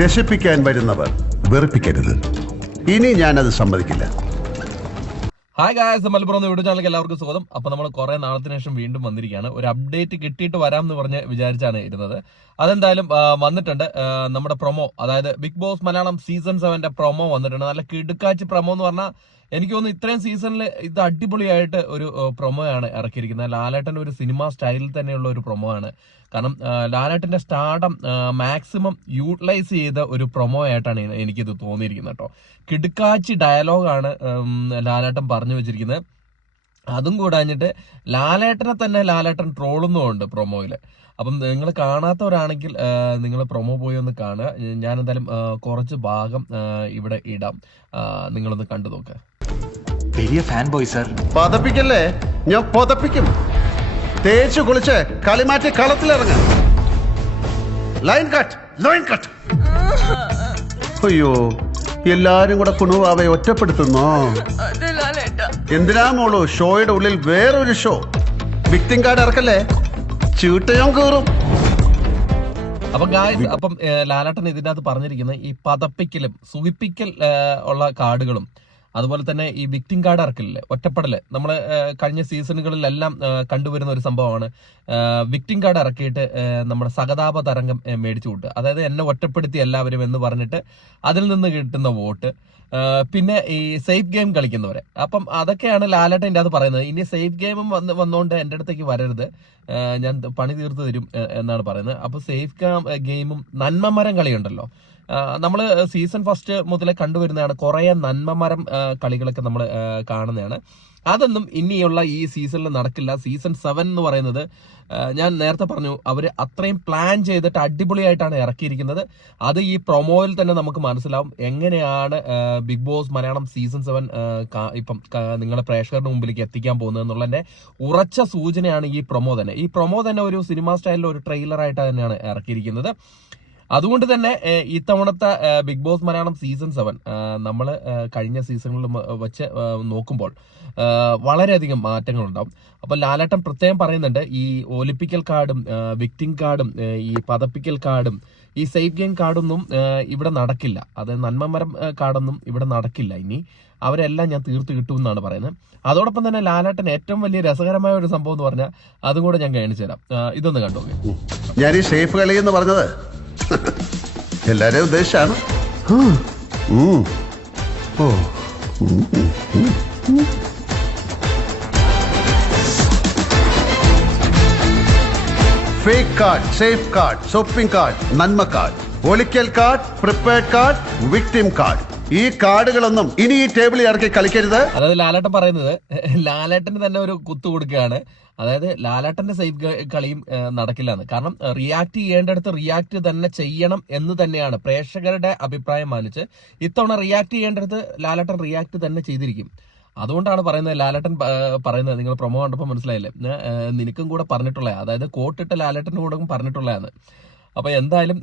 രക്ഷിപ്പിക്കാൻ വരുന്നവർ വെറുപ്പിക്കരുത്. ഇനി ഞാനത് സമ്മതിക്കില്ല. ഹായ് ഗായ്സ്, മലപ്പുറം യൂട്യൂബ് ചാനലിലേക്ക് എല്ലാവർക്കും സ്വാഗതം. അപ്പോൾ നമ്മൾ കുറേ നാളത്തിന് ശേഷം വീണ്ടും വന്നിരിക്കുകയാണ്. ഒരു അപ്ഡേറ്റ് കിട്ടിയിട്ട് വരാം എന്ന് പറഞ്ഞ് വിചാരിച്ചാണ് ഇരുന്നത്. അതെന്തായാലും വന്നിട്ടുണ്ട്. നമ്മുടെ പ്രൊമോ, അതായത് Bigg Boss Malayalam season 7 promo വന്നിട്ടുണ്ട്. നല്ല കിടുക്കാച്ചി പ്രൊമോ എന്ന് പറഞ്ഞാൽ എനിക്ക് തോന്നുന്നു ഇത്രയും സീസണിൽ ഇത് അടിപൊളിയായിട്ട് ഒരു പ്രൊമോയാണ് ഇറക്കിയിരിക്കുന്നത്. ലാലേട്ടൻ്റെ ഒരു സിനിമ സ്റ്റൈലിൽ തന്നെയുള്ള ഒരു പ്രൊമോ ആണ്. കാരണം ലാലേട്ടൻ്റെ സ്റ്റാർഡം മാക്സിമം യൂട്ടിലൈസ് ചെയ്ത ഒരു പ്രൊമോ ആയിട്ടാണ് എനിക്കിത് തോന്നിയിരിക്കുന്നത് കേട്ടോ. കിടുക്കാച്ചി ഡയലോഗാണ് ലാലേട്ടൻ പറഞ്ഞു വെച്ചിരിക്കുന്നത്. അതും കൂടാഞ്ഞിട്ട് ലാലേട്ടനെ തന്നെ ലാലേട്ടൻ ട്രോളുന്നുമുണ്ട് പ്രൊമോയിൽ. അപ്പം നിങ്ങൾ കാണാത്തവരാണെങ്കിൽ നിങ്ങൾ പ്രൊമോ പോയി ഒന്ന് കാണുക. ഞാൻ എന്തായാലും കുറച്ച് ഭാഗം ഇവിടെ ഇടാം, നിങ്ങളൊന്ന് കണ്ടു നോക്കുക. വലിയ ഫാൻ ബോയ് സർ. പതപ്പിക്കല്ലേ, ഞാൻ പതപ്പിക്കും. തേച്ചു കുളിച്ച് കളിമാറ്റി കളത്തിലിറങ്ങ. Line cut, line cut. അയ്യോ, എല്ലാരും കൂടെ കുണുവാവെ ഒറ്റപ്പെടുത്തുന്നോ? എന്തിനാ മോളൂ ഷോയുടെ ഉള്ളിൽ വേറൊരു ഷോ? വിക്ടിം കാർഡ് ഇറക്കല്ലേ, ചീട്ടയും കീറും. അപ്പം ഗായ്സ്, അപ്പം ലാലേട്ടൻ ഇതിൻ്റെ അകത്ത് പറഞ്ഞിരിക്കുന്നത് ഈ പതപ്പിക്കലും സുഖിപ്പിക്കൽ ഉള്ള കാർഡുകളും അതുപോലെ തന്നെ ഈ വിക്ടിം കാർഡ് ഇറക്കലില്ലേ, ഒറ്റപ്പെടല്, നമ്മൾ കഴിഞ്ഞ സീസണുകളിലെല്ലാം കണ്ടുവരുന്ന ഒരു സംഭവമാണ്. വിക്ടിം കാർഡ് ഇറക്കിയിട്ട് നമ്മുടെ സഹതാപ തരംഗം മേടിച്ചു കൂട്ടുക. അതായത് എന്നെ ഒറ്റപ്പെടുത്തി എല്ലാവരും എന്ന് പറഞ്ഞിട്ട് അതിൽ നിന്ന് കിട്ടുന്ന വോട്ട്. പിന്നെ ഈ സേഫ് ഗെയിം കളിക്കുന്നവരെ. അപ്പം അതൊക്കെയാണ് ലാലേട്ടൻ ഇതിൻ്റെ അത് പറയുന്നത്. ഇനി സേഫ് ഗെയിമും വന്നുകൊണ്ട് എൻ്റെ അടുത്തേക്ക് വരരുത്, ഞാൻ പണി തീർത്ത് തരും എന്നാണ് പറയുന്നത്. അപ്പോൾ സേഫ് ഗെയിമും നന്മമരം കളിയുണ്ടല്ലോ, നമ്മൾ സീസൺ ഫസ്റ്റ് മുതലേ കണ്ടുവരുന്നതാണ്. കുറേ നന്മമരം കളികളൊക്കെ നമ്മൾ കാണുന്നതാണ്. അതൊന്നും ഇനിയുള്ള ഈ സീസണിൽ നടക്കില്ല. സീസൺ 7 എന്ന് പറയുന്നത് ഞാൻ നേരത്തെ പറഞ്ഞു, അവർ അത്രയും പ്ലാൻ ചെയ്തിട്ട് അടിപൊളിയായിട്ടാണ് ഇറക്കിയിരിക്കുന്നത്. അത് ഈ പ്രൊമോയിൽ തന്നെ നമുക്ക് മനസ്സിലാവും എങ്ങനെയാണ് ബിഗ് ബോസ് മലയാളം സീസൺ 7 ഇപ്പം നിങ്ങളുടെ പ്രേക്ഷകരുടെ മുമ്പിലേക്ക് എത്തിക്കാൻ പോകുന്നത് എന്നുള്ളതിന്റെ ഉറച്ച സൂചനയാണ് ഈ പ്രൊമോ തന്നെ. ഈ പ്രൊമോ തന്നെ ഒരു സിനിമ സ്റ്റൈലിൽ ഒരു ട്രെയിലറായിട്ട് തന്നെയാണ് ഇറക്കിയിരിക്കുന്നത്. അതുകൊണ്ട് തന്നെ ഇത്തവണത്തെ ബിഗ് ബോസ് മലയാളം സീസൺ 7 നമ്മൾ കഴിഞ്ഞ സീസണുകളിൽ വെച്ച് നോക്കുമ്പോൾ വളരെയധികം മാറ്റങ്ങളുണ്ടാവും. അപ്പോൾ ലാലേട്ടൻ പ്രത്യേകം പറയുന്നുണ്ട്, ഈ ഒലിപ്പിക്കൽ കാർഡും വിക്ടിം കാർഡും ഈ പതപ്പിക്കൽ കാർഡും ഈ സേഫ് ഗെയിം കാർഡൊന്നും ഇവിടെ നടക്കില്ല. അത് നന്മമരം കാർഡൊന്നും ഇവിടെ നടക്കില്ല. ഇനി അവരെല്ലാം ഞാൻ തീർത്ത് കിട്ടുമെന്നാണ് പറയുന്നത്. അതോടൊപ്പം തന്നെ ലാലേട്ടൻ ഏറ്റവും വലിയ രസകരമായ ഒരു സംഭവം എന്ന് പറഞ്ഞാൽ അതും കൂടെ ഞാൻ കാണിച്ചു തരാം. ഇതൊന്ന് കണ്ടോ. ഞാൻ ഈ സേഫ് കളി എന്ന് പറഞ്ഞത് എല്ലാരെയും ഉദ്ദേശിച്ചാണ്. Fake card, safe card, shopping card, നന്മ കാർഡ്, ഒളിക്കൽ card, prepared card, victim card. ഈ കാർഡുകളൊന്നും ഇനി ഈ ടേബിളിൽ ഇറക്കി കളിക്കരുത്. അതായത് ലാലേട്ടൻ പറയുന്നത്, ലാലേട്ടന് തന്നെ ഒരു കുത്തു കൊടുക്കുകയാണ്. അതായത് ലാലേട്ടന്റെ സേഫ് കളിയും നടക്കില്ല എന്ന്. കാരണം റിയാക്ട് ചെയ്യേണ്ടടുത്ത് റിയാക്ട് തന്നെ ചെയ്യണം എന്ന് തന്നെയാണ് പ്രേക്ഷകരുടെ അഭിപ്രായം മാനിച്ച് ഇത്തവണ റിയാക്ട് ചെയ്യേണ്ടടുത്ത് ലാലേട്ടൻ റിയാക്ട് തന്നെ ചെയ്തിരിക്കും. അതുകൊണ്ടാണ് പറയുന്നത്, ലാലേട്ടൻ പറയുന്നത് നിങ്ങൾ പ്രൊമോ കണ്ടപ്പോൾ മനസ്സിലായില്ലേ, നിനക്കും കൂടെ പറഞ്ഞിട്ടുള്ള, അതായത് കോട്ടിട്ട ലാലേട്ടൻ്റെ കൂടെ പറഞ്ഞിട്ടുള്ളതാണ്. അപ്പോൾ എന്തായാലും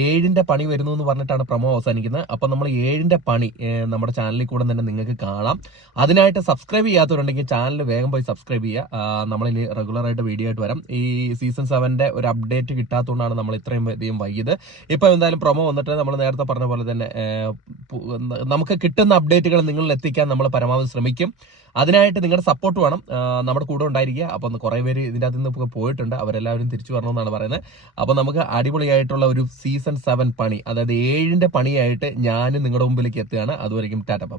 7ന്റെ പണി വരുന്നു എന്ന് പറഞ്ഞിട്ടാണ് പ്രൊമോ അവസാനിക്കുന്നത്. അപ്പോൾ നമ്മൾ 7ന്റെ പണി നമ്മുടെ ചാനലിൽ കൂടെ തന്നെ നിങ്ങൾക്ക് കാണാം. അതിനായിട്ട് സബ്സ്ക്രൈബ് ചെയ്യാത്തവരുണ്ടെങ്കിൽ ചാനൽ വേഗം പോയി സബ്സ്ക്രൈബ് ചെയ്യുക. നമ്മളിനി റെഗുലറായിട്ട് വീഡിയോ ആയിട്ട് വരാം. ഈ സീസൺ 7 ഒരു അപ്ഡേറ്റ് കിട്ടാത്തതുകൊണ്ടാണ് നമ്മൾ ഇത്രയും അധികം വൈകിയത്. ഇപ്പോൾ എന്തായാലും പ്രൊമോ വന്നിട്ട് നമ്മൾ നേരത്തെ പറഞ്ഞ പോലെ തന്നെ നമുക്ക് കിട്ടുന്ന അപ്ഡേറ്റുകൾ നിങ്ങളിൽ എത്തിക്കാൻ നമ്മൾ പരമാവധി ശ്രമിക്കും. അതിനായിട്ട് നിങ്ങളുടെ സപ്പോർട്ട് വേണം, നമ്മുടെ കൂടെ ഉണ്ടായിരിക്കുക. അപ്പം കുറേ പേര് ഇതിൻ്റെ അകത്ത് നിന്ന് പോയിട്ടുണ്ട്, അവരെല്ലാവരും തിരിച്ചു വരണമെന്നാണ് പറയുന്നത്. അപ്പോൾ നമുക്ക് അടിപൊളിയായിട്ടുള്ള ഒരു സീസൺ 7 പണി, അതായത് 7ന്റെ പണിയായിട്ട് ഞാനും നിങ്ങളുടെ മുമ്പിലേക്ക് എത്തുകയാണ്. അതുവരെയും ടാറ്റ ബൈ.